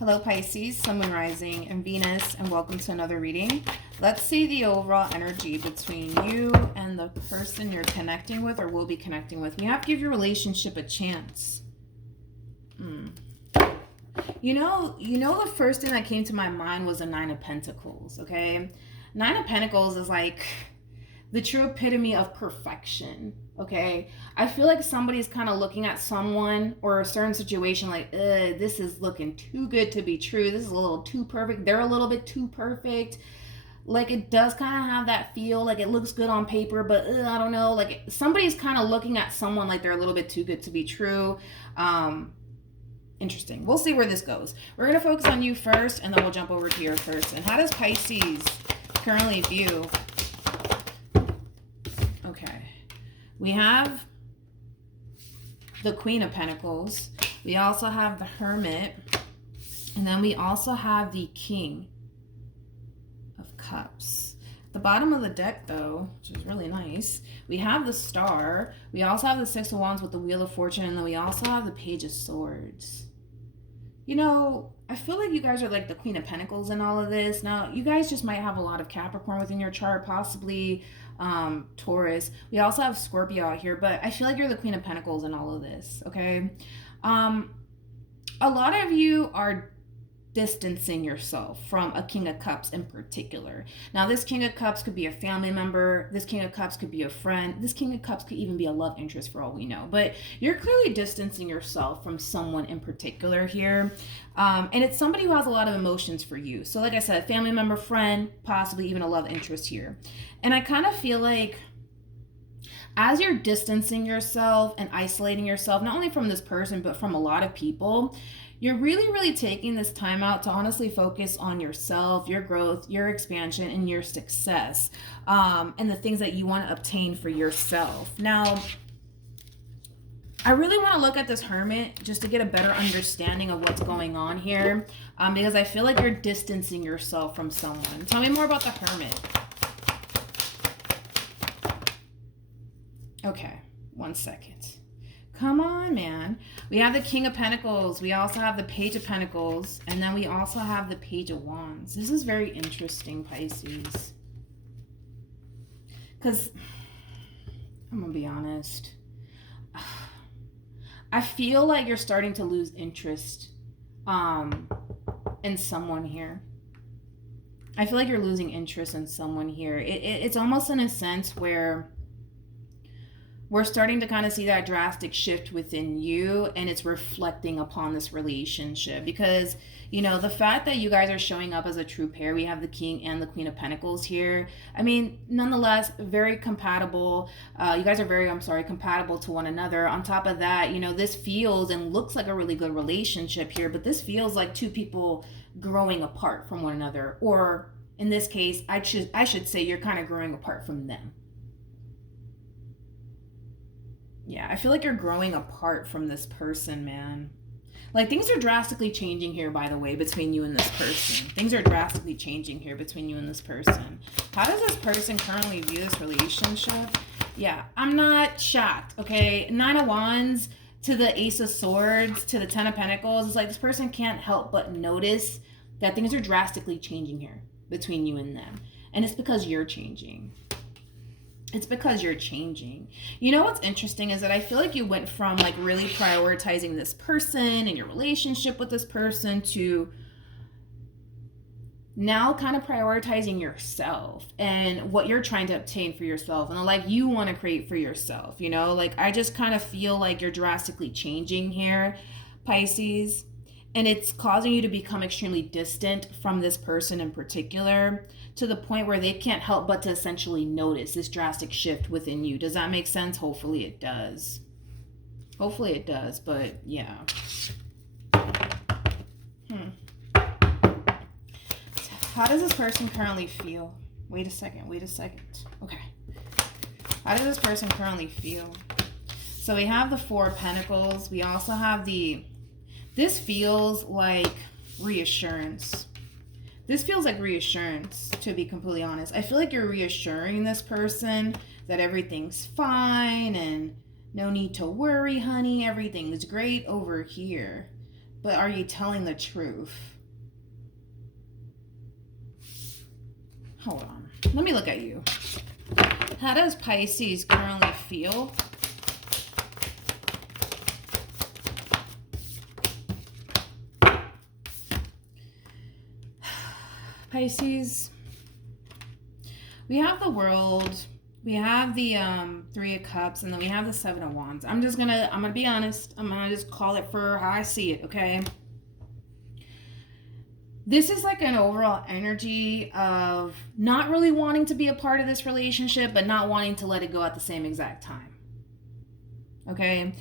Hello Pisces, Sun, Moon, Rising, and Venus, and welcome to another reading. Let's see the overall energy between you and the person you're connecting with or will be connecting with. You have to give your relationship a chance. You know, the first thing that came to my mind was the Nine of Pentacles, okay? Nine of Pentacles is like the true epitome of perfection, okay? I feel like somebody's kind of looking at someone or a certain situation like, this is looking too good to be true. This is a little too perfect. They're a little bit too perfect. Like, it does kind of have that feel, like it looks good on paper, but I don't know. Like, somebody's kind of looking at someone like they're a little bit too good to be true. Interesting. We'll see where this goes. We're going to focus on you first, and then we'll jump over to your person. How does Pisces currently view? Okay. We have the Queen of Pentacles. We also have the Hermit. And then we also have the King of Cups. The bottom of the deck, though, which is really nice, we have the Star. We also have the Six of Wands with the Wheel of Fortune. And then we also have the Page of Swords. You know, I feel like you guys are like the Queen of Pentacles in all of this. Now, you guys just might have a lot of Capricorn within your chart, possibly Taurus. We also have Scorpio out here, but I feel like you're the Queen of Pentacles in all of this, okay? A lot of you are distancing yourself from a King of Cups in particular. Now, this King of Cups could be a family member. This King of Cups could be a friend. This King of Cups could even be a love interest for all we know. But you're clearly distancing yourself from someone in particular here. And it's somebody who has a lot of emotions for you. So like I said, family member, friend, possibly even a love interest here. And I kind of feel like as you're distancing yourself and isolating yourself, not only from this person, but from a lot of people, you're really taking this time out to honestly focus on yourself, your growth, your expansion, and your success, and the things that you want to obtain for yourself. Now, I really want to look at this Hermit just to get a better understanding of what's going on here, because I feel like you're distancing yourself from someone. Tell me more about the Hermit. Okay, 1 second. Come on, man. We have the King of Pentacles. We also have the Page of Pentacles. And then we also have the Page of Wands. This is very interesting, Pisces. Because, I'm going to be honest. I feel like you're starting to lose interest in someone here. I feel like you're losing interest in someone here. It's almost in a sense where we're starting to kind of see that drastic shift within you, and it's reflecting upon this relationship because, you know, the fact that you guys are showing up as a true pair, we have the King and the Queen of Pentacles here. I mean, nonetheless, very compatible. You guys are very, compatible to one another. On top of that, you know, this feels and looks like a really good relationship here, but this feels like two people growing apart from one another. Or in this case, I should say you're kind of growing apart from them. Yeah, I feel like you're growing apart from this person, man. Like, things are drastically changing here, by the way, between you and this person. Things are drastically changing here between you and this person. How does this person currently view this relationship? Yeah, I'm not shocked, okay? Nine of Wands to the Ace of Swords to the Ten of Pentacles. It's like this person can't help but notice that things are drastically changing here between you and them. And it's because you're changing. It's because you're changing. You know what's interesting is that I feel like you went from like really prioritizing this person and your relationship with this person to now kind of prioritizing yourself and what you're trying to obtain for yourself and the life you want to create for yourself. You know, like I just kind of feel like you're drastically changing here, Pisces. And it's causing you to become extremely distant from this person in particular to the point where they can't help but to essentially notice this drastic shift within you. Does that make sense? Hopefully it does. Hopefully it does, but yeah. How does this person currently feel? Wait a second. Okay. How does this person currently feel? So we have the Four of Pentacles. We also have this feels like reassurance. This feels like reassurance, to be completely honest. I feel like you're reassuring this person that everything's fine and no need to worry, honey. Everything's great over here. but are you telling the truth? Hold on. Let me look at you. How does Pisces currently feel? Pisces, we have the World, we have the Three of Cups, and then we have the Seven of Wands. I'm gonna be honest. I'm gonna just call it for how I see it, okay? This is like an overall energy of not really wanting to be a part of this relationship, but not wanting to let it go at the same exact time. Okay?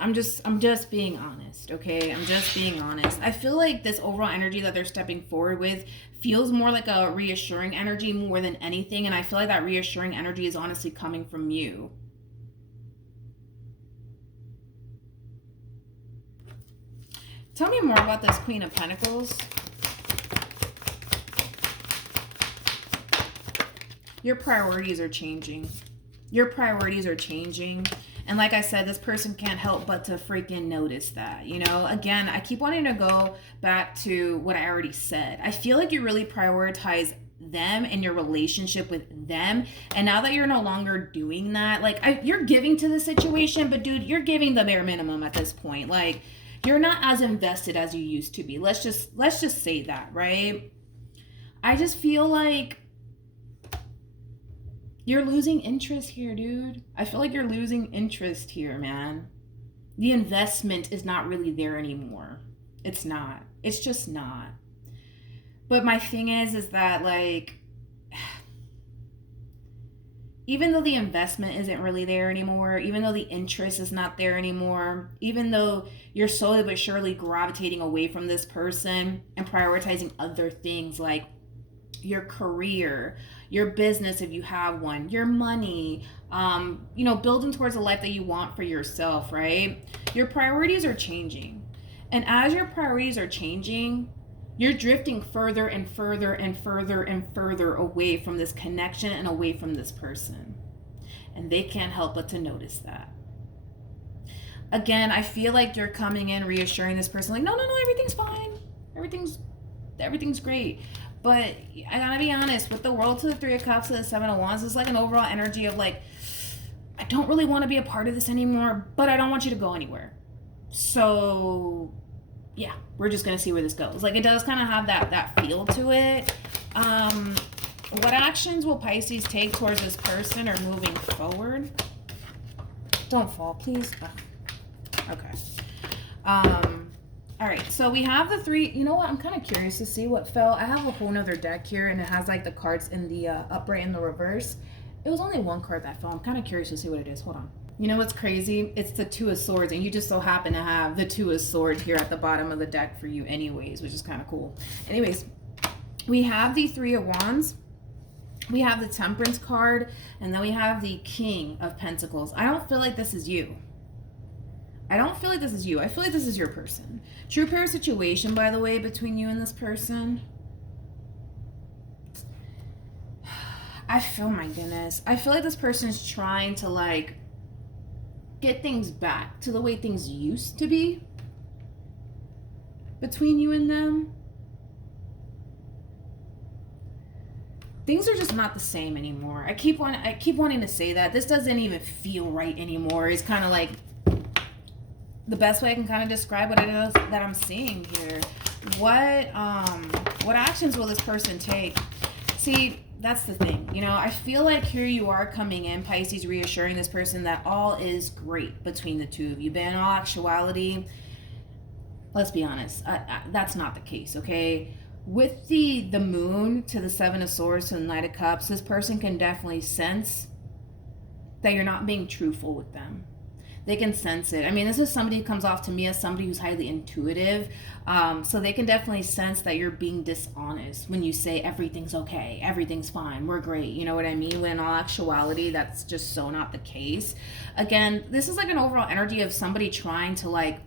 I'm just being honest, okay? I'm just being honest. I feel like this overall energy that they're stepping forward with feels more like a reassuring energy more than anything, and I feel like that reassuring energy is honestly coming from you. Tell me more about this Queen of Pentacles. Your priorities are changing. Your priorities are changing. And like I said, this person can't help but to freaking notice that, you know? Again, I keep wanting to go back to what I already said. I feel like you really prioritize them and your relationship with them. And now that you're no longer doing that, like you're giving to the situation, but dude, you're giving the bare minimum at this point. Like you're not as invested as you used to be. Let's just say that, right? I just feel like you're losing interest here, dude. I feel like you're losing interest here, man. The investment is not really there anymore. It's not. It's just not. But my thing is that, like, even though the investment isn't really there anymore, even though the interest is not there anymore, even though you're slowly but surely gravitating away from this person and prioritizing other things like your career, your business if you have one, your money, building towards a life that you want for yourself, right? Your priorities are changing. And as your priorities are changing, you're drifting further and further and further and further away from this connection and away from this person. And they can't help but to notice that. Again, I feel like you're coming in reassuring this person like, no, everything's fine. Everything's great. But I gotta be honest, with the World to the Three of Cups to the Seven of Wands, it's like an overall energy of like, I don't really want to be a part of this anymore, but I don't want you to go anywhere. So yeah, we're just gonna see where this goes. Like it does kind of have that feel to it. What actions will Pisces take towards this person or moving forward? Don't fall, please. Oh. Okay. All right, so we have the three. You know what? I'm kind of curious to see what fell. I have a whole nother deck here, and it has like the cards in the upright and the reverse. It was only one card that fell. I'm kind of curious to see what it is. Hold on. You know what's crazy? It's the Two of Swords, and you just so happen to have the Two of Swords here at the bottom of the deck for you anyways, which is kind of cool. Anyways, we have the Three of Wands. We have the Temperance card, and then we have the King of Pentacles. I don't feel like this is you. I feel like this is your person. True pair situation, by the way, between you and this person. My goodness. I feel like this person's trying to like get things back to the way things used to be between you and them. Things are just not the same anymore. I keep wanting to say that. This doesn't even feel right anymore. It's kind of like the best way I can kind of describe what it is that I'm seeing here. What actions will this person take? See, that's the thing. You know, I feel like here you are coming in, Pisces, reassuring this person that all is great between the two of you. But in all actuality, let's be honest, that's not the case, okay? With the Moon to the Seven of Swords to the Knight of Cups, this person can definitely sense that you're not being truthful with them. They can sense it. I mean, this is somebody who comes off to me as somebody who's highly intuitive. So they can definitely sense that you're being dishonest when you say everything's okay, everything's fine, we're great. You know what I mean? When in all actuality, that's just so not the case. Again, this is like an overall energy of somebody trying to like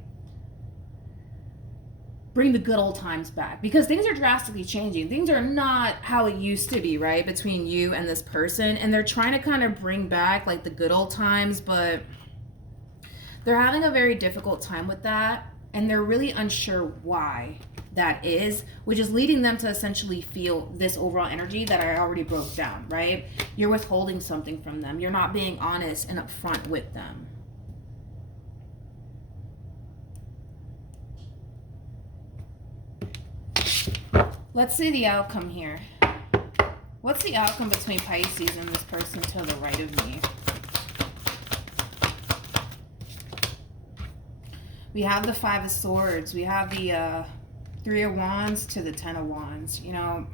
bring the good old times back because things are drastically changing. Things are not how it used to be, right? Between you and this person. And they're trying to kind of bring back like the good old times, but they're having a very difficult time with that. And they're really unsure why that is, which is leading them to essentially feel this overall energy that I already broke down, right? You're withholding something from them. You're not being honest and upfront with them. Let's see the outcome here. What's the outcome between Pisces and this person to the right of me? We have the Five of Swords. We have the Three of Wands to the Ten of Wands. You know,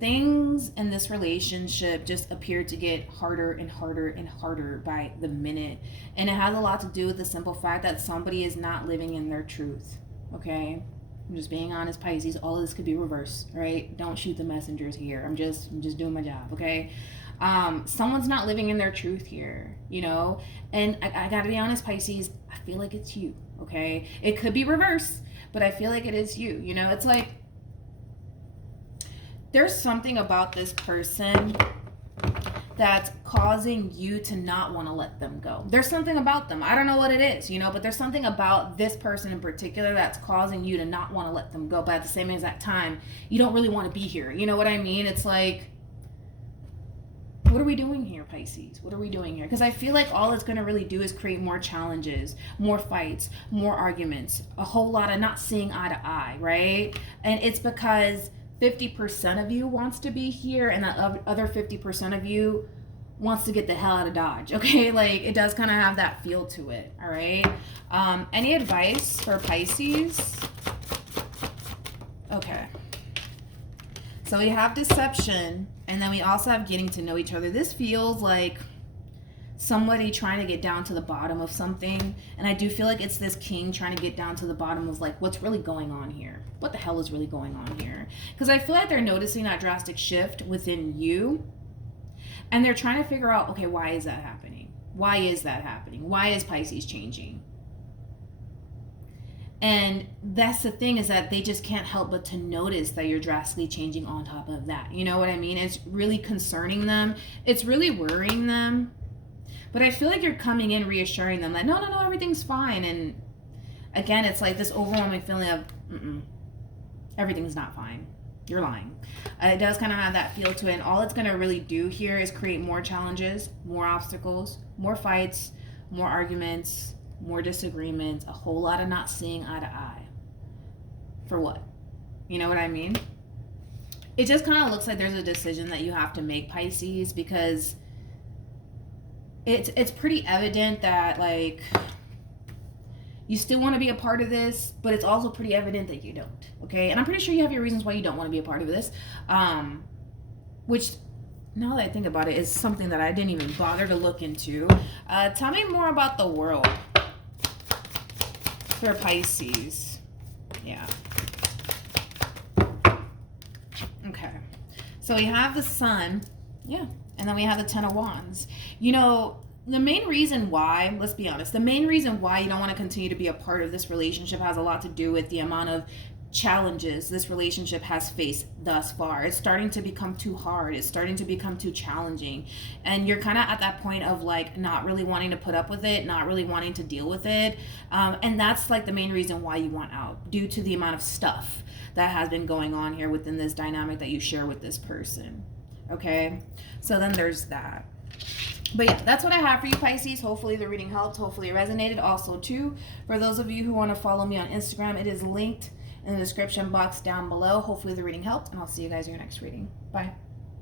things in this relationship just appear to get harder and harder and harder by the minute. And it has a lot to do with the simple fact that somebody is not living in their truth. Okay? I'm just being honest, Pisces. All of this could be reversed, right? Don't shoot the messengers here. I'm just doing my job, okay? Someone's not living in their truth here, you know? And I gotta be honest, Pisces, I feel like it's you, okay? It could be reversed, but I feel like it is you, you know? It's like, there's something about this person that's causing you to not want to let them go. There's something about them. I don't know what it is, you know, but there's something about this person in particular that's causing you to not want to let them go. But at the same exact time, you don't really want to be here. You know what I mean? It's like, what are we doing here, Pisces? What are we doing here? Because I feel like all it's going to really do is create more challenges, more fights, more arguments, a whole lot of not seeing eye to eye, right? And it's because 50% of you wants to be here and that other 50% of you wants to get the hell out of Dodge, okay? Like, it does kind of have that feel to it, all right? Any advice for Pisces? Okay. So we have deception, and then we also have getting to know each other. This feels like somebody trying to get down to the bottom of something, and I do feel like it's this king trying to get down to the bottom of like what's really going on here. What the hell is really going on here? Because I feel like they're noticing that drastic shift within you, and they're trying to figure out, okay, why is that happening? Why is that happening? Why is Pisces changing? And that's the thing, is that they just can't help but to notice that you're drastically changing on top of that. You know what I mean? It's really concerning them. It's really worrying them. But I feel like you're coming in reassuring them that, no, everything's fine. And again, it's like this overwhelming feeling of, everything's not fine. You're lying. It does kind of have that feel to it. And all it's going to really do here is create more challenges, more obstacles, more fights, more arguments, more disagreements, a whole lot of not seeing eye to eye. For what? You know what I mean? It just kind of looks like there's a decision that you have to make, Pisces, because it's pretty evident that, like, you still want to be a part of this, but it's also pretty evident that you don't, okay? And I'm pretty sure you have your reasons why you don't want to be a part of this, which, now that I think about it, is something that I didn't even bother to look into. Tell me more about the world for Pisces. Yeah. Okay. So we have the Sun. Yeah. And then we have the Ten of Wands. You know, the main reason why, let's be honest, the main reason why you don't want to continue to be a part of this relationship has a lot to do with the amount of challenges this relationship has faced thus far. It's starting to become too hard. It's starting to become too challenging. And you're kind of at that point of like not really wanting to put up with it, not really wanting to deal with it. And that's like the main reason why you want out, due to the amount of stuff that has been going on here within this dynamic that you share with this person. Okay, so then there's that. But yeah, that's what I have for you, Pisces. Hopefully the reading helped. Hopefully it resonated. Also, too, for those of you who want to follow me on Instagram, it is linked in the description box down below. Hopefully the reading helped, and I'll see you guys in your next reading. Bye.